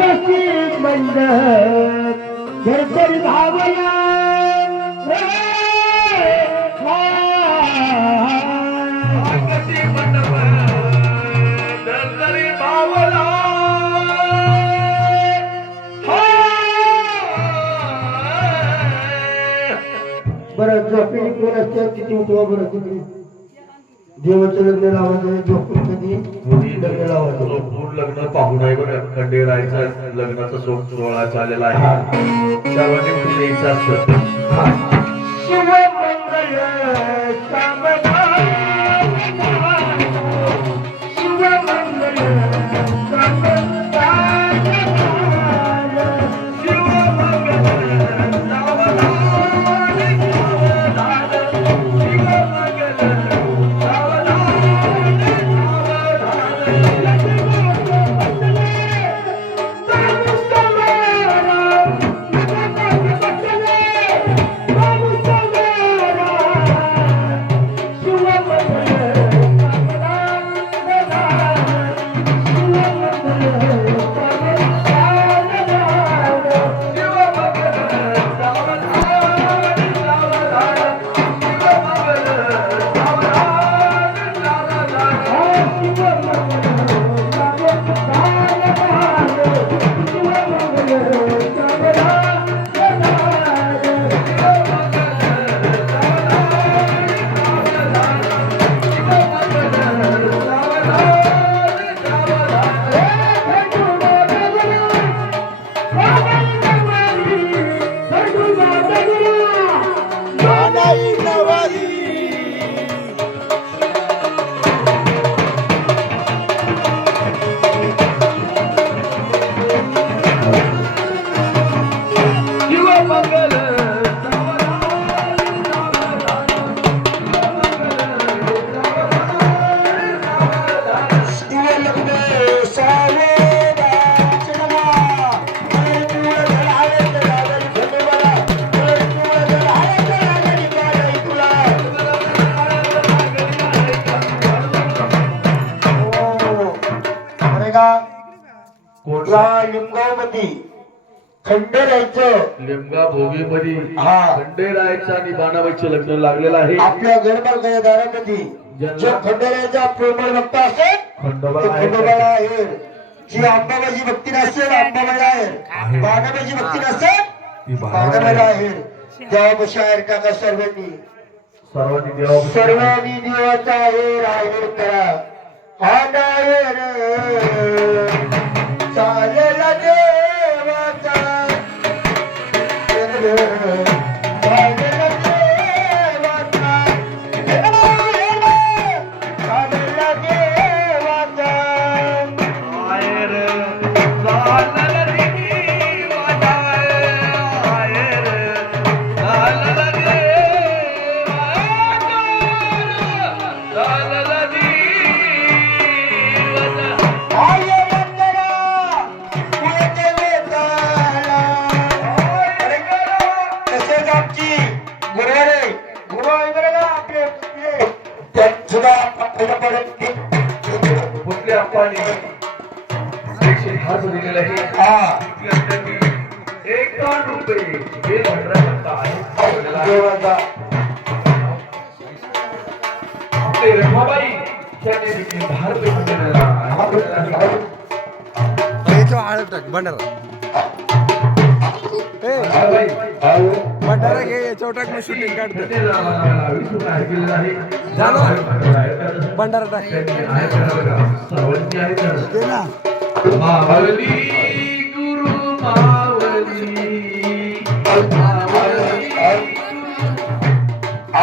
आजची मंडप. घरघरी धावला बरं झोपेली कोण असते? किती उठवा बरं तुम्ही देवाचं लग्न लावायचं झोपून कधी? लग्न लावायचं. लग्न पाहून आहे बरं. खंडेरायचं लग्नाचा सोहळा चाललेला आहे. सर्वांनी उठून यायचं Hey! लिंगावमध्ये खंडेरायचं. लिमगा भोगीमध्ये हा. खंडेरायचं आणि बाणाबाईचं लग्न लागलेलं आहे. आपल्या गरबाल दारामध्ये जो खंडेरायाचा प्रेमळ भक्त असेल खंडोबा आहे. जी भक्ती नसेल अंबाबाला आहे. बाणाबाची भक्ती नसेल बाणाबाई आहे. देवापाशी आहे काका सर्वांनी? सर्वांनी देवा सर्वांनी देवाचा करा. हा भंडारा घे याच्यावर टाक मी शूटिंग काढतो? भंडारा टाक ना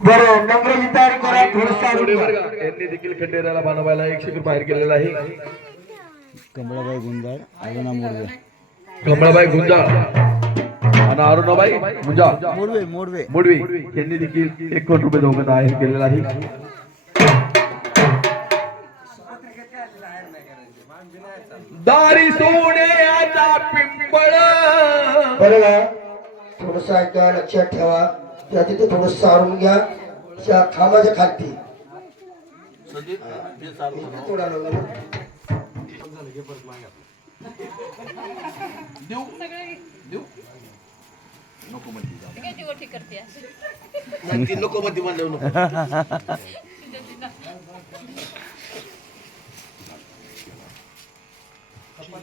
बरं नंबराची तयारी करा थोडं पुढे बरं का, यांनी देखील खंडेराला बनवायला एक शिकून बाहेर केलेला आहे. कमळाबाई गुंजाळ अरुणा मोडवे कमळाबाई गुंजाळ. आणि अरुणाबाई गुंजाळ. मोडवे मोडवे मुडवी यांनी देखील एक कोटी रुपये दोघं आहे केलेला आहे. दारी सोन्याचा पिंपळ. बरं का थोडस ऐका लक्षात ठेवा. त्या तिथे थोडं सारून घ्या. त्या खांबाच्या खालती. थोडा. किती गोष्टी करते